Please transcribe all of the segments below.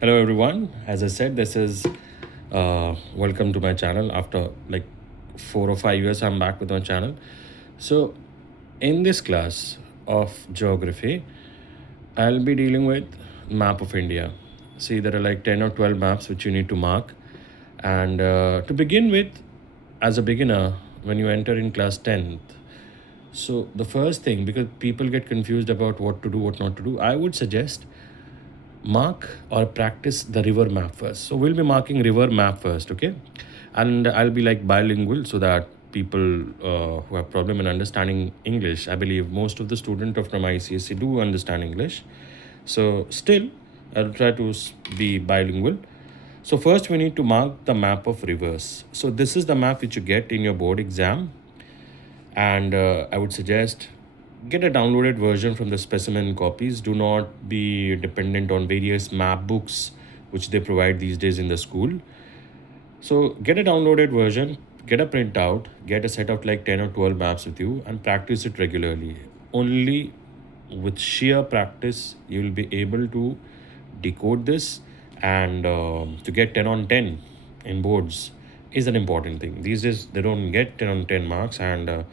Hello, everyone. As I said, this is welcome to my channel. After like 4 or 5 years, I'm back with my channel. So, in this class of geography, I'll be dealing with map of India. See, there are like 10 or 12 maps which you need to mark. And to begin with, as a beginner, when you enter in class 10th, so the first thing, because people get confused about what to do, what not to do, I would suggest mark or practice the river map first. So we'll be marking river map first, okay? And I'll be like bilingual so that people who have problem in understanding English, I believe most of the student of from ICSE do understand English. So still, I'll try to be bilingual. So first we need to mark the map of rivers. So this is the map which you get in your board exam, and I would suggest get a downloaded version from the specimen copies. Do not be dependent on various map books which they provide these days in the school. So get a downloaded version, get a printout, get a set of like 10 or 12 maps with you and practice it regularly. Only with sheer practice you will be able to decode this, and to get 10 on 10 in boards is an important thing. These days they don't get 10 on 10 marks, and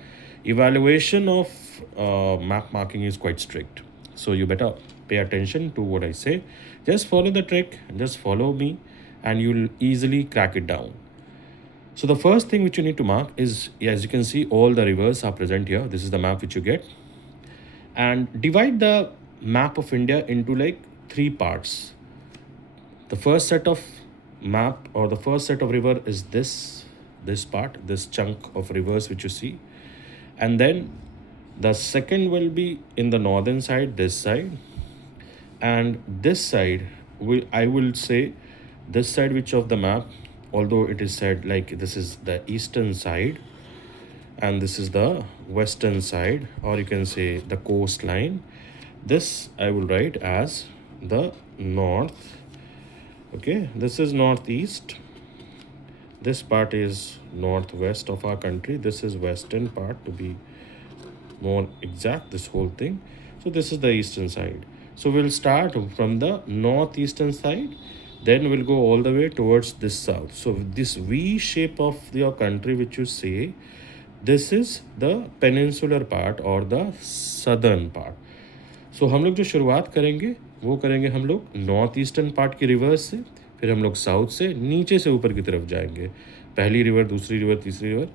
evaluation of map marking is quite strict. So you better pay attention to what I say. Just follow the trick, just follow me, and you'll easily crack it down. So the first thing which you need to mark is, as you can see, all the rivers are present here. This is the map which you get, and divide the map of India into like three parts. The first set of map or the first set of river is this part, this chunk of rivers which you see, and then the second will be in the northern side, this side, and this side I will say this side which of the map, although it is said like this is the eastern side and this is the western side, or you can say the coastline, this I will write as the north. Okay, this is northeast, this part is northwest of our country, this is western part to be more exact, this whole thing. So this is the eastern side. So we'll start from the northeastern side, then we'll go all the way towards this south. So this V shape of your country which you see, this is the peninsular part or the southern part. सो हम लोग जो शुरुआत करेंगे वो करेंगे हम लोग north eastern part की रिवर्स से, फिर हम लोग साउथ से नीचे से ऊपर की तरफ जाएंगे, पहली रिवर, दूसरी रिवर, तीसरी रिवर,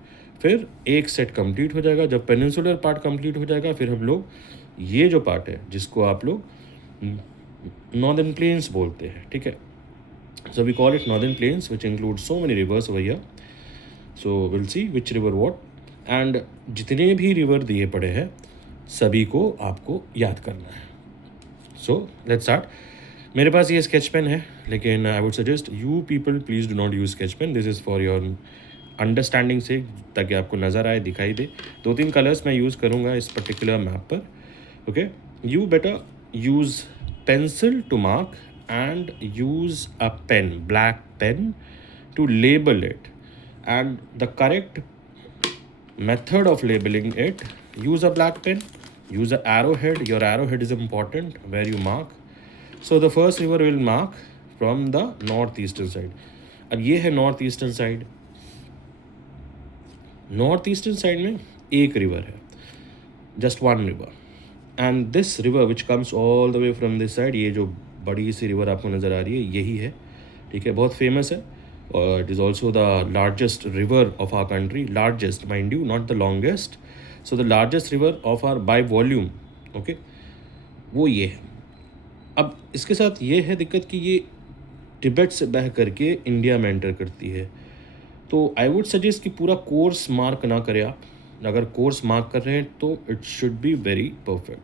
फिर एक सेट कंप्लीट हो जाएगा. जब पेनिनसुलर पार्ट कंप्लीट हो जाएगा फिर हम लोग ये जो पार्ट है जिसको आप लोग नॉर्दर्न प्लेन्स बोलते हैं, ठीक है. So we call it northern plains which include so many rivers over here. So will see which river what, and जितने भी रिवर दिए पड़े हैं सभी को आपको याद करना है. So let's start. मेरे पास ये स्केच पेन है, लेकिन I would suggest you people please do not use sketch pen. This is for your understanding से, ताकि आपको नज़र आए, दिखाई दे. 2-3 कलर्स मैं यूज़ करूँगा इस पर्टिकुलर मैप पर. Okay, you better use pencil to mark and use a pen, black pen, to label it. And the correct method of labeling it, use a black pen, use an arrowhead. Your arrowhead is important where you mark. So the first river will mark from the northeastern side. अब ये है north eastern side. North eastern side में एक रिवर है, just one river, and this river which comes all the way from this side, ये जो बड़ी सी रिवर आपको नज़र आ रही है यही है, ठीक है. बहुत फेमस है और it is also the largest river of our country. Largest mind you, not the longest. So the largest river of our by volume, okay, वो ये है. अब इसके साथ ये है दिक्कत कि ये तिब्बत से बह करके इंडिया में एंटर करती है. तो आई वुड सजेस्ट कि पूरा कोर्स मार्क ना करें आप. अगर कोर्स मार्क कर रहे हैं तो it should be very perfect,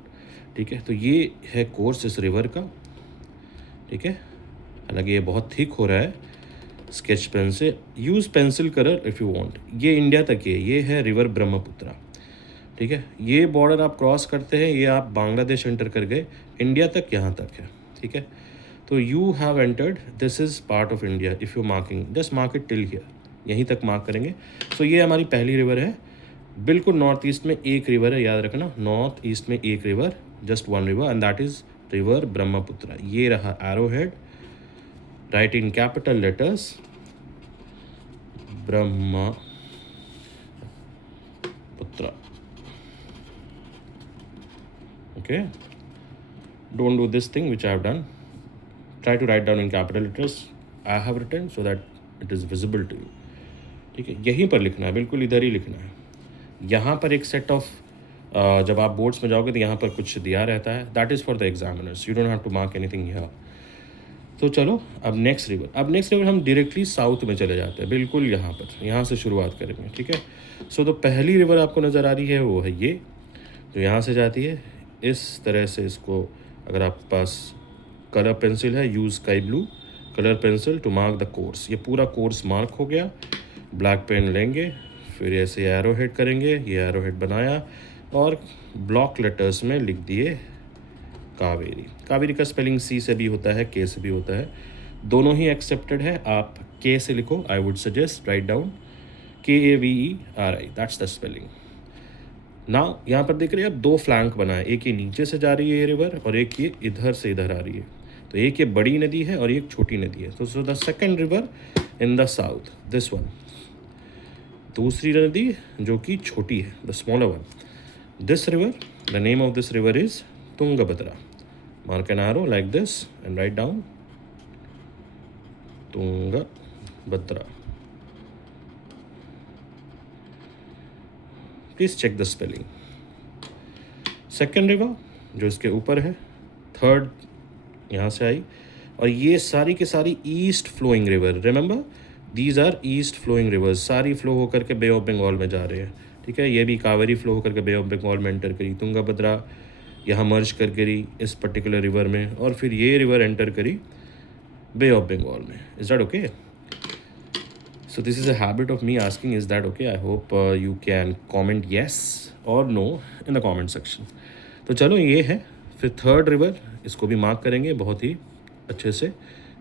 ठीक है. तो ये है कोर्स इस रिवर का, ठीक है. हालांकि ये बहुत थिक हो रहा है स्केच पेन से. Use pencil colour if you want. ये इंडिया तक है, ये है रिवर ब्रह्मपुत्रा, ठीक है. ये बॉर्डर आप क्रॉस करते हैं, ये आप बांग्लादेश एंटर कर गए, इंडिया तक यहाँ तक है, ठीक है. तो you have entered, this is part of India. If you marking, just mark it till here, यहीं तक मार्क करेंगे. सो ये हमारी पहली रिवर है. बिल्कुल नॉर्थ ईस्ट में एक रिवर है, याद रखना, नॉर्थ ईस्ट में एक river, just one river, and that is river Brahmaputra. ये रहा arrow head, write in capital letters Brahmaputra. Okay, don't do this thing which I have done. Try to write down in capital letters I have written so that it is visible to you. ठीक है, यहीं पर लिखना है, बिल्कुल इधर ही लिखना है. यहाँ पर एक सेट ऑफ जब आप बोर्ड्स में जाओगे तो यहाँ पर कुछ दिया रहता है, that is for the examiners, you don't have to mark anything here. तो चलो अब नेक्स्ट रिवर हम डायरेक्टली साउथ में चले जाते हैं, बिल्कुल यहाँ से शुरुआत करेंगे. ठीक है, सो तो पहली रिवर आपको नज़र आ रही है वो है ये, जो यहाँ से जाती है इस तरह से. इसको अगर आपके पास कलर पेंसिल है, use sky blue colour pencil to mark the course. ये पूरा कोर्स मार्क हो गया. ब्लैक पेन लेंगे, फिर ऐसे एरो हेड करेंगे, ये एरो हेड बनाया और ब्लॉक लेटर्स में लिख दिए कावेरी. कावेरी का स्पेलिंग सी से भी होता है, के से भी होता है, दोनों ही एक्सेप्टेड है. आप के से लिखो, आई would suggest write down KAVERI, that's the spelling. Now यहाँ पर देख रहे हैं आप दो फ्लैंक बना है, एक ये नीचे से जा रही है ये रिवर और एक ये इधर से इधर आ रही है. तो एक ये बड़ी नदी है और एक छोटी नदी है. तो so the second river in the south, this one, दूसरी नदी जो कि छोटी है, the smaller one. This river, the name of this river is Tungabhadra. Mark an arrow like this and write down Tungabhadra. Please check the spelling. Second river जो इसके ऊपर है, थर्ड यहाँ से आई, और ये सारी की सारी east flowing river. Remember these are east flowing rivers, सारी फ्लो होकर के बे ऑफ बंगाल में जा रहे हैं. ठीक है, ये भी कावेरी फ्लो होकर के बे ऑफ बंगाल में एंटर करी, तुंगभद्रा यहाँ मर्ज कर करी इस पर्टिकुलर रिवर में, और फिर ये रिवर एंटर करी बे ऑफ बंगाल में. Is that okay? So this is a habit of me asking, is that okay? I hope you can comment yes or no in the comment section. तो चलो ये है. फिर थर्ड रिवर, इसको भी मार्क करेंगे बहुत ही अच्छे से.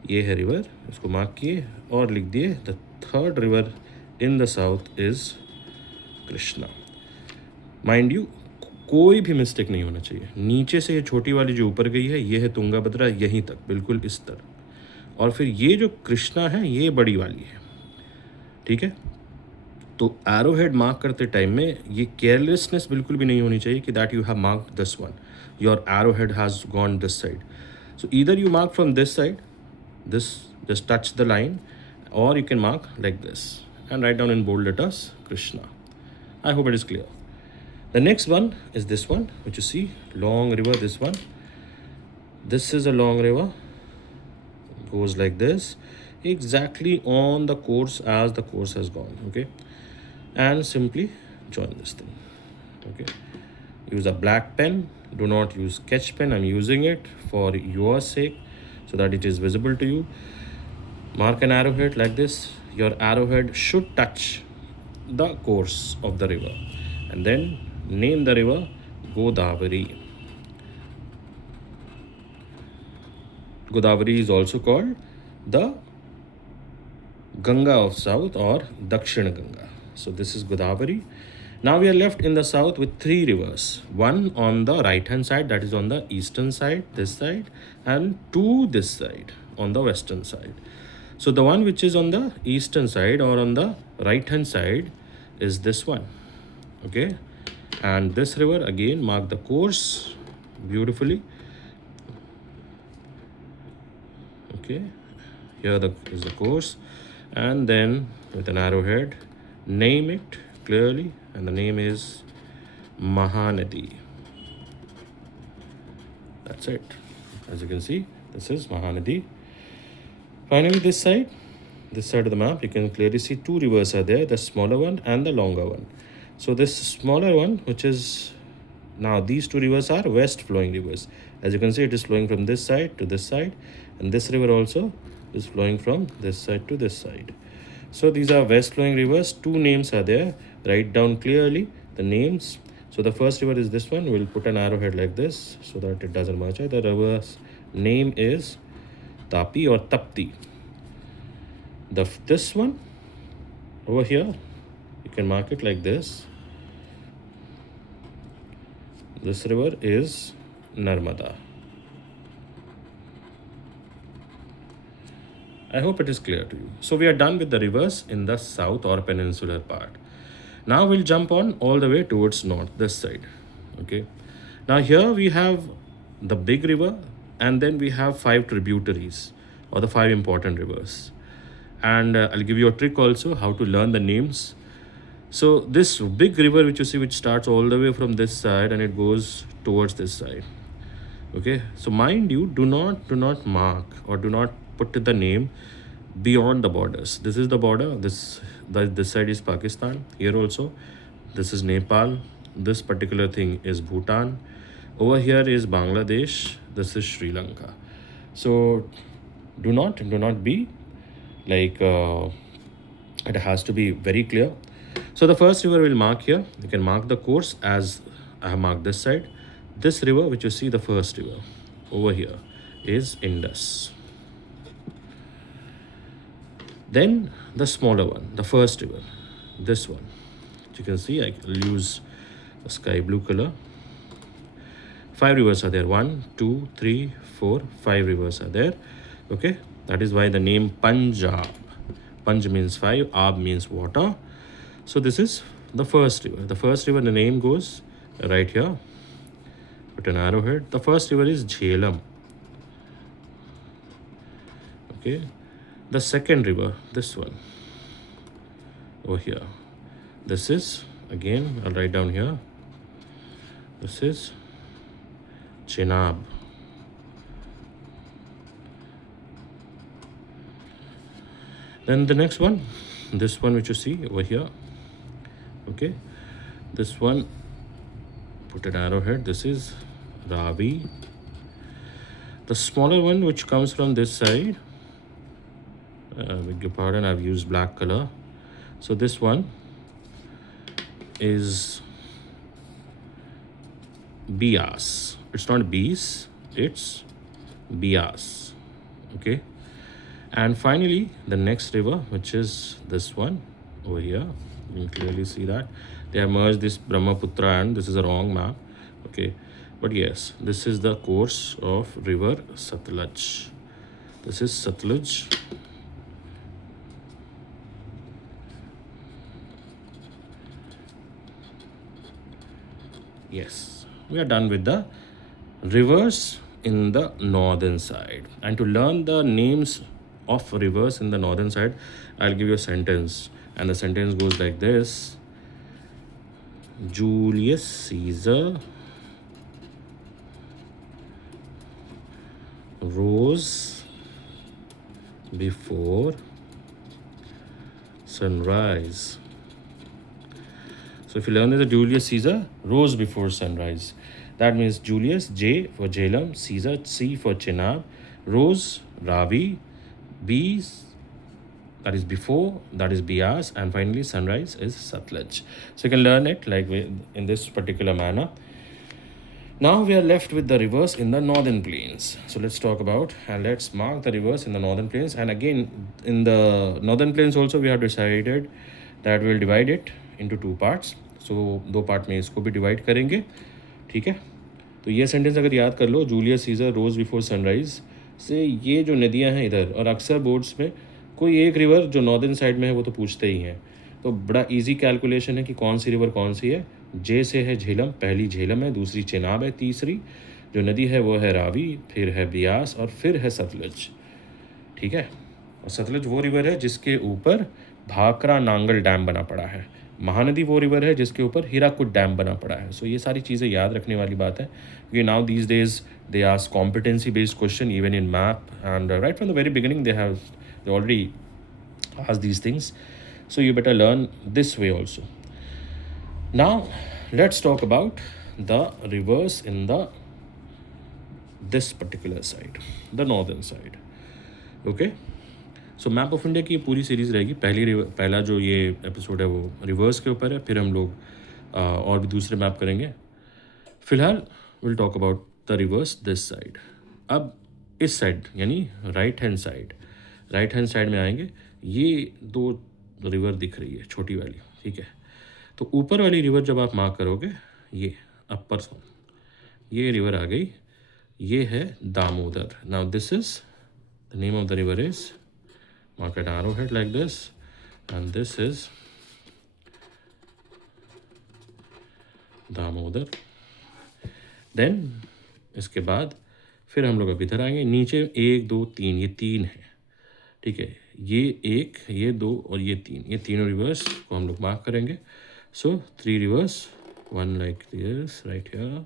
ये है रिवर, इसको मार्क किए और लिख दिए the third river in the south is Krishna. Mind you कोई भी मिस्टेक नहीं होना चाहिए. नीचे से ये छोटी वाली जो ऊपर गई है ये है तुंगभद्रा, यहीं तक बिल्कुल इस तरह, और फिर ये जो कृष्णा है ये बड़ी वाली है. ठीक है, तो एरो हेड मार्क करते टाइम में ये केयरलेसनेस बिल्कुल भी नहीं होनी चाहिए कि that you have mark this one, your arrow head has gone this side. So either you mark from this side, this just touch the line, or you can mark like this and write down in bold letters Krishna. I hope it is clear. The next one is this one which you see, long river. This is a long river, goes like this, exactly on the course as the course has gone. Okay, and simply join this thing. Okay, use a black pen, do not use sketch pen. I'm using it for your sake so that it is visible to you. Mark an arrowhead like this. Your arrowhead should touch the course of the river, and then name the river Godavari. Godavari is also called the Ganga of South or Dakshina Ganga. So this is Godavari. Now we are left in the south with three rivers. One on the right hand side, that is on the eastern side, this side, and two this side on the western side. So the one which is on the eastern side or on the right hand side is this one. Okay, and this river again, mark the course beautifully. Okay, here is the course, and then with an arrowhead name it clearly, and the name is Mahanadi. That's it. As you can see, this is Mahanadi. Finally, this side of the map, you can clearly see two rivers are there, the smaller one and the longer one. So this smaller one, which is now these two rivers are west flowing rivers. As you can see, it is flowing from this side to this side, and this river also is flowing from this side to this side. So these are west flowing rivers. Two names are there. Write down clearly the names. So the first river is this one. We'll put an arrowhead like this so that it doesn't merge. The river's name is Tapi or Tapti. This one over here, you can mark it like this. This river is Narmada. I hope it is clear to you. So we are done with the rivers in the south or peninsular part. Now we'll jump on all the way towards north, this side. Okay. Now here we have the big river, and then we have five tributaries or the five important rivers. And I'll give you a trick also how to learn the names. So this big river which you see, which starts all the way from this side and it goes towards this side. Okay, so mind you, do not mark or do not put the name beyond the borders. This is the border. This side is Pakistan. Here also, this is Nepal. This particular thing is Bhutan. Over here is Bangladesh. This is Sri Lanka. So do not be like it has to be very clear. So the first river we'll mark here. You can mark the course as I have marked this side. This river which you see, the first river over here, is Indus. Then the smaller one, the first river, this one. You can see I'll use a sky blue color. Five rivers are there. 1, 2, 3, 4, 5 rivers are there. Okay, that is why the name Punjab. Panj means five, Ab means water. So this is the first river. The first river, the name goes right here. Put an arrowhead. The first river is Jhelum. Okay. The second river, this one, over here. This is, again, I'll write down here. This is Chenab. Then the next one, this one which you see over here. Okay. This one, put an arrowhead. This is Ravi. The smaller one which comes from this side, beg your pardon, I've used black color. So this one is Bias. It's not Beas, it's Bias. Okay. And finally, the next river, which is this one over here. You can clearly see that they have merged this Brahmaputra, and this is a wrong map. Okay. But yes, this is the course of river Satluj. This is Satluj. Yes, we are done with the rivers in the northern side. And to learn the names of rivers in the northern side, I'll give you a sentence. And the sentence goes like this: Julius Caesar rose before sunrise. So if you learn that Julius Caesar rose before sunrise, that means Julius, J for Jhelum, Caesar, C for Chenab, rose, Ravi, B, that is before, that is Bias, and finally sunrise is Satluj. So you can learn it like in this particular manner. Now we are left with the rivers in the northern plains. So let's talk about and let's mark the rivers in the northern plains. And again, in the northern plains also we have decided that we'll divide it into two parts. So दो पार्ट में इसको भी डिवाइड करेंगे. ठीक है, तो ये सेंटेंस अगर याद कर लो, जूलियस सीजर रोज बिफोर सनराइज से ये जो नदियां हैं इधर, और अक्सर बोर्ड्स में कोई एक रिवर जो नॉर्दर्न साइड में है वो तो पूछते ही हैं. तो बड़ा इजी कैलकुलेशन है कि कौन सी रिवर कौन सी है. जे से है झेलम, पहली झेलम है, दूसरी चेनाब है, तीसरी जो नदी है वो है रावी, फिर है बियास और फिर है सतलज. ठीक है, और सतलज वो रिवर है जिसके ऊपर भाखरा नांगल डैम बना पड़ा है. महानदी वो रिवर है जिसके ऊपर हीराकुद डैम बना पड़ा है. सो ये सारी चीज़ें याद रखने वाली बात है, क्योंकि now these days they ask competency based question even in map, and right from the very beginning they already ask these things. So you better learn this way also. Now let's talk about the rivers in this particular side, the northern side. Okay, so map of India की पूरी सीरीज़ रहेगी. पहला जो ये एपिसोड है वो रिवर्स के ऊपर है, फिर हम लोग और भी दूसरे मैप करेंगे. फिलहाल will talk about the reverse this side. अब इस साइड यानी राइट हैंड साइड में आएंगे. ये दो रिवर दिख रही है छोटी वाली, ठीक है. तो ऊपर वाली रिवर जब आप मार्क करोगे, ये अपर ये रिवर आ गई, ये है Damodar. Now this is the name of the river is mark an arrowhead like this, and this is Damodar. Then इसके बाद फिर हम लोग अब इधर आएंगे. नीचे 1 2 3, ये 3 है, ठीक है. ये 1, ये 2 और ये 3, ये तीनों रिवर्स को हम लोग मार्क करेंगे. सो 3 रिवर्स, 1 लाइक दिस राइट हियर,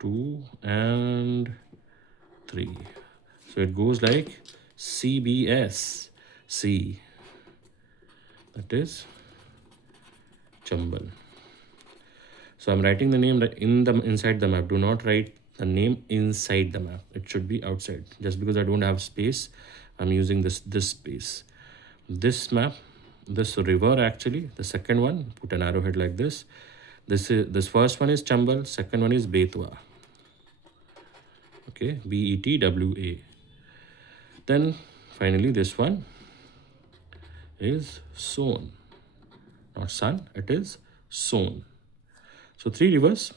2 and 3. So it goes like CBS. C, that is Chambal. So I'm writing the name inside the map. Do not write the name inside the map. It should be outside. Just because I don't have space, I'm using this space. This map, this river actually, the second one, put an arrowhead like this. This first one is Chambal. Second one is Betwa. Okay, Betwa. Then finally this one is Son. Not Sun, it is Son. So 3 rivers,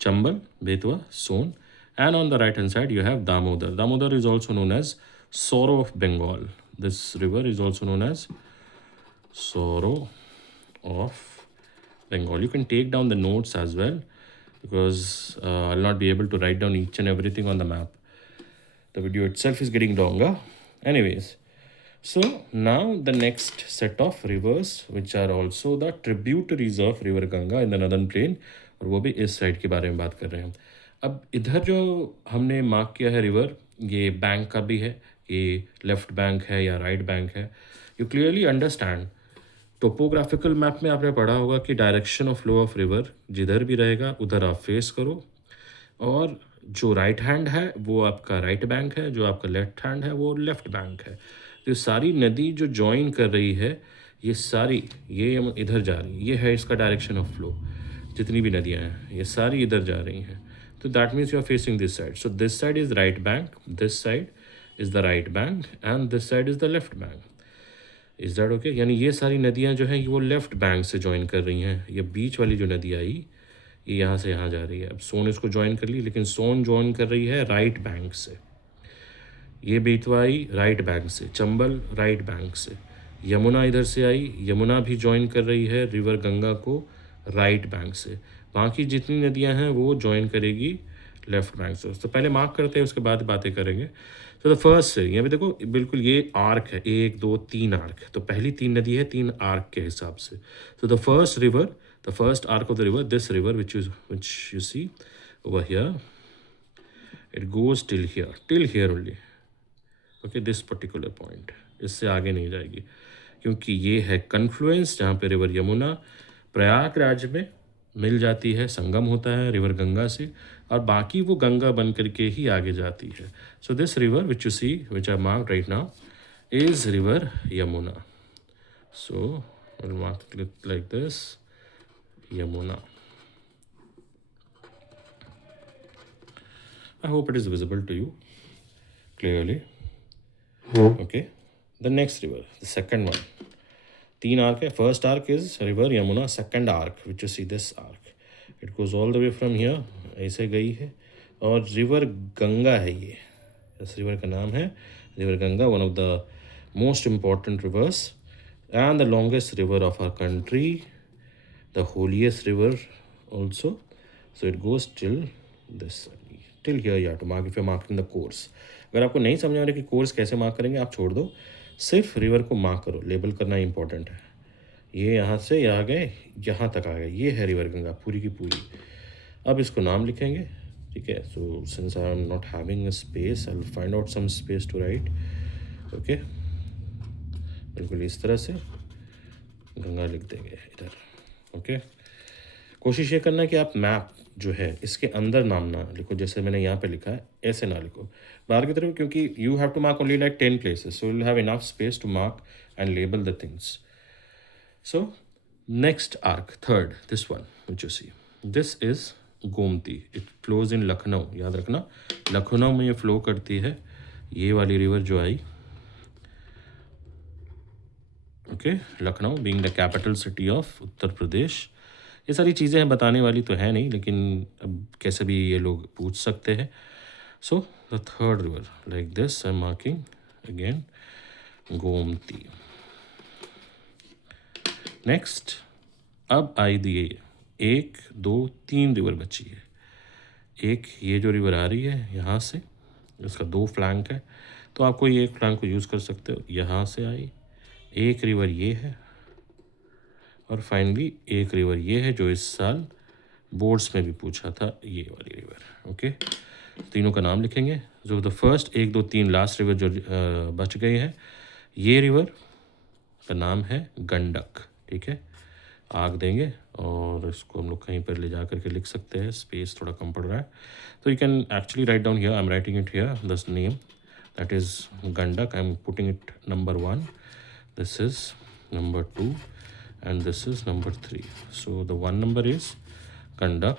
Chambal, Betwa, Son, and on the right hand side you have Damodar. Damodar is also known as Sorrow of Bengal. This river is also known as Sorrow of Bengal. You can take down the notes as well, because I'll not be able to write down each and everything on the map. The video itself is getting longer. Anyways, so now the next set of rivers which are also the tributaries of river Ganga in the northern plain, और वो भी इस साइड के बारे में बात कर रहे हैं हम. अब इधर जो हमने मार्क किया है रिवर, ये बैंक का भी है, ये लेफ्ट बैंक है या राइट बैंक है. You clearly understand. Topographical map में आपने पढ़ा होगा कि direction of flow of river जिधर भी रहेगा उधर आप फेस करो, और जो राइट हैंड है वो आपका राइट बैंक है, जो आपका लेफ्ट हैंड है वो लेफ्ट बैंक है. तो सारी नदी जो ज्वाइन कर रही है, ये सारी ये इधर जा रही है, ये है इसका डायरेक्शन ऑफ फ्लो. जितनी भी नदियाँ हैं ये सारी इधर जा रही हैं. तो that means you are facing this side. So this side is right bank, this side is the right bank, and this side is the left bank. Is that okay? यानी ये सारी नदियाँ जो हैं वो लेफ्ट बैंक से ज्वाइन कर रही हैं. ये बीच वाली जो नदी आई ये यहाँ से यहाँ जा रही है. अब सोन इसको ज्वाइन कर ली, लेकिन सोन ज्वाइन कर रही है राइट बैंक से. ये बेतवा आई राइट बैंक से, चंबल राइट बैंक से, यमुना इधर से आई, यमुना भी ज्वाइन कर रही है रिवर गंगा को राइट बैंक से. बाकी जितनी नदियां हैं वो ज्वाइन करेगी लेफ्ट बैंक से. तो पहले मार्क करते हैं, उसके बाद बातें करेंगे. तो द फर्स्ट से यहाँ पे देखो बिल्कुल ये आर्क है, 1 2 3 आर्क है. तो पहली 3 नदी है 3 आर्क के हिसाब से. तो the first river, the first arc of the river, this river which you see over here, it goes till here only. Okay, this particular point, इससे आगे नहीं जाएगी, क्योंकि ये है कन्फ्लुएंस जहाँ पे रिवर यमुना प्रयागराज में मिल जाती है, संगम होता है रिवर गंगा से, और बाकी वो गंगा बन करके ही आगे जाती है. So this river which you see which are marked right now is river Yamuna. So I will mark it like this, Yamuna. I hope it is visible to you clearly. Okay, the next river, the second one. 3 arc है. First arc is river Yamuna. Second arc, which you see this arc, it goes all the way from here, ऐसे गई है, और रिवर गंगा है ये. इस रिवर का नाम है रिवर Ganga, one of the most important rivers and the longest river of our country, the holiest river also. So it goes till this, till here you have to mark if you're marking the course. अगर आपको नहीं समझ आ रहा कि कोर्स कैसे मार्क करेंगे, आप छोड़ दो, सिर्फ रिवर को मार्क करो. लेबल करना इंपॉर्टेंट है. ये यहाँ से यहाँ गए, यहाँ तक आ गए, ये है रिवर गंगा पूरी की पूरी. अब इसको नाम लिखेंगे, ठीक है. So since I am not having a space, I will find out some space to write. Okay, बिल्कुल इस तरह से गंगा लिख देंगे इधर. ओके, कोशिश ये करना है कि आप मैप जो है इसके अंदर नाम ना लिखो, जैसे मैंने यहाँ पे लिखा है ऐसे ना लिखो बाहर की तरफ, क्योंकि you have to mark only like 10 places, so you will have enough space to mark and label the things. So next arc, third, this one which you see, this is Gomti. It flows in Lucknow. याद रखना लखनऊ में ये फ्लो करती है, ये वाली river जो आई. Okay, Lucknow being the capital city of Uttar Pradesh. ये सारी चीज़ें हैं, बताने वाली तो है नहीं, लेकिन अब कैसे भी ये लोग पूछ सकते हैं. So the third river like this I am marking again. Gomti. नेक्स्ट, अब आई दिए 1 2 3 रिवर बची है। एक ये जो रिवर आ रही है यहाँ से, इसका 2 फ्लैंक है, तो आप कोई एक फ्लैंक को यूज़ कर सकते हो। यहाँ से आई एक रिवर ये है, और फाइनली एक रिवर ये है जो इस साल बोर्ड्स में भी पूछा था, ये वाली रिवर। ओके, तीनों का नाम लिखेंगे। जो द फर्स्ट 1 2 3 लास्ट रिवर जो बच गई है, ये रिवर का नाम है गंडक। ठीक है, आग देंगे और इसको हम लोग कहीं पर ले जा करके लिख सकते हैं, स्पेस थोड़ा कम पड़ रहा है। तो you can actually write down here, I am writing it here, this name that is Gandak, I am putting it number 1, this is number 2 and this is number 3. So the one number is Gandak.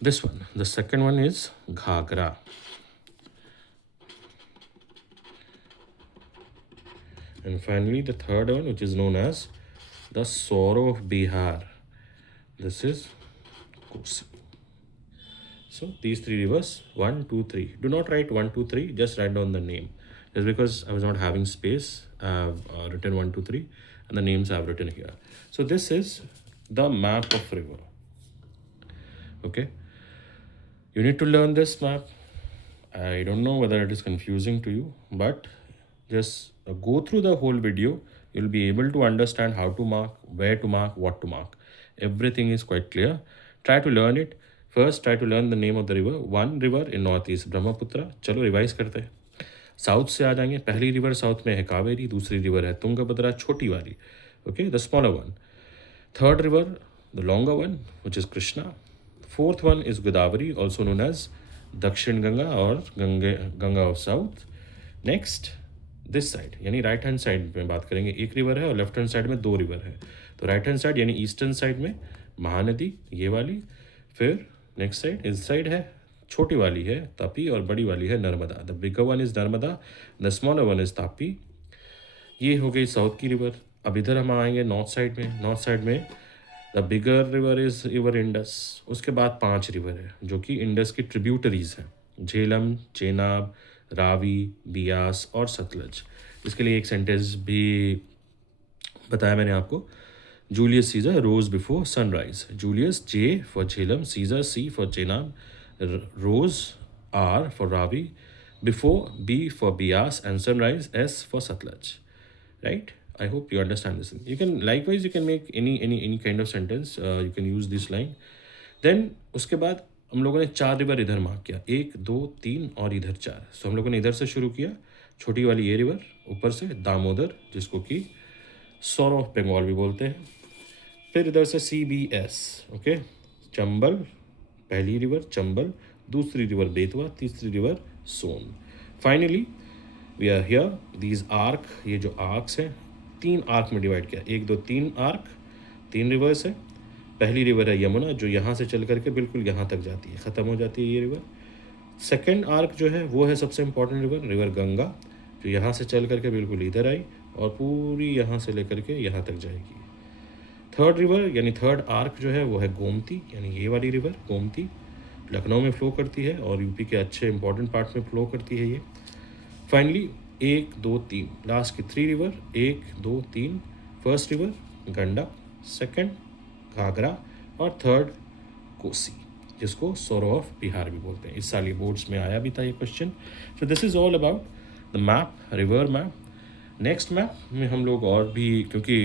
This one, the second one is Ghagra. And finally the third one, which is known as the Sorrow of Bihar. This is Kosi. So these 3 rivers, 1 2 3. Do not write 1 2 3, just write down the name. Just because I was not having space, I have written 1 2 3, and the names I have written here. So this is the map of river. Okay, you need to learn this map. I don't know whether it is confusing to you, but just go through the whole video. You'll be able to understand how to mark, where to mark, what to mark. Everything is quite clear. Try to learn it. First, try to learn the name of the river. One river in northeast, Brahmaputra. चलो रिवाइज करते हैं। साउथ से आ जाएंगे। पहली river south में है कावेरी, दूसरी रिवर है तुंगभद्रा, छोटी वाली, okay, the smaller one. Third river, the longer one, which is Krishna. Fourth one is Godavari, also known as Dakshin Ganga और Ganga of south. Next this side, यानी राइट हैंड साइड में बात करेंगे, एक रिवर है और लेफ्ट हैंड साइड में 2 रिवर है। तो राइट हैंड साइड यानी ईस्टर्न साइड में महानदी, ये वाली। फिर नेक्स्ट साइड, इस साइड है छोटी वाली है तापी और बड़ी वाली है Narmada. The bigger one is Narmada, the smaller one is Tapi. ये हो गई साउथ की रिवर। अब इधर हम आएंगे नॉर्थ साइड में। नॉर्थ साइड में the bigger river is river Indus. उसके बाद 5 रिवर है जो कि इंडस की ट्रिब्यूटरीज हैं, झेलम, चेनाब, रावी, बियास और सतलज। इसके लिए एक सेंटेंस भी बताया मैंने आपको। Julius Caesar rose before sunrise. Julius, J for Jhelum, Caesar, C for Chenab, rose, R for Ravi, before, B for Bias, and sunrise, S for Satluj. Right? I hope you understand this. You can likewise you can make any kind of sentence. You can use this line. Then उसके बाद हम लोगों ने 4 रिवर इधर मार्क किया, 1 2 3 और इधर 4। सो हम लोगों ने इधर से शुरू किया, छोटी वाली ये रिवर, ऊपर से दामोदर जिसको कि सॉर ऑफ बंगाल भी बोलते हैं। फिर इधर से CBS, ओके, चंबल, पहली रिवर चंबल, दूसरी रिवर बेतवा, तीसरी river Son. Finally we are here, these arc, ये जो आर्क्स हैं 3 आर्क में डिवाइड किया, 1 2 3 आर्क, 3 रिवर्स है। पहली रिवर है यमुना जो यहाँ से चल करके बिल्कुल यहाँ तक जाती है, ख़त्म हो जाती है ये रिवर। सेकेंड आर्क जो है वो है सबसे इम्पॉर्टेंट रिवर, रिवर गंगा, जो यहाँ से चल करके बिल्कुल इधर आई और पूरी यहाँ से लेकर के यहाँ तक जाएगी। थर्ड रिवर यानी थर्ड आर्क जो है वो है गोमती, यानी ये वाली रिवर गोमती, लखनऊ में फ्लो करती है और यूपी के अच्छे इंपॉर्टेंट पार्ट में फ्लो करती है ये। फाइनली 1 2 3 लास्ट की 3 river, 1 2 3, first river Gandak, second Ghaghara और थर्ड कोसी, जिसको सोरो ऑफ बिहार भी बोलते हैं। इस साल ये बोर्ड्स में आया भी था ये question. So this is all about the map, river map. Next map में हम लोग और भी, क्योंकि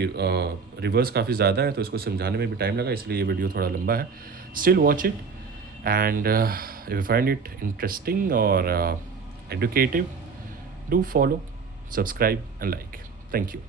रिवर्स काफ़ी ज़्यादा है तो इसको समझाने में भी टाइम लगा, इसलिए ये वीडियो थोड़ा लंबा है। Still watch it and if you find it interesting और educative, do follow, subscribe and like. Thank you.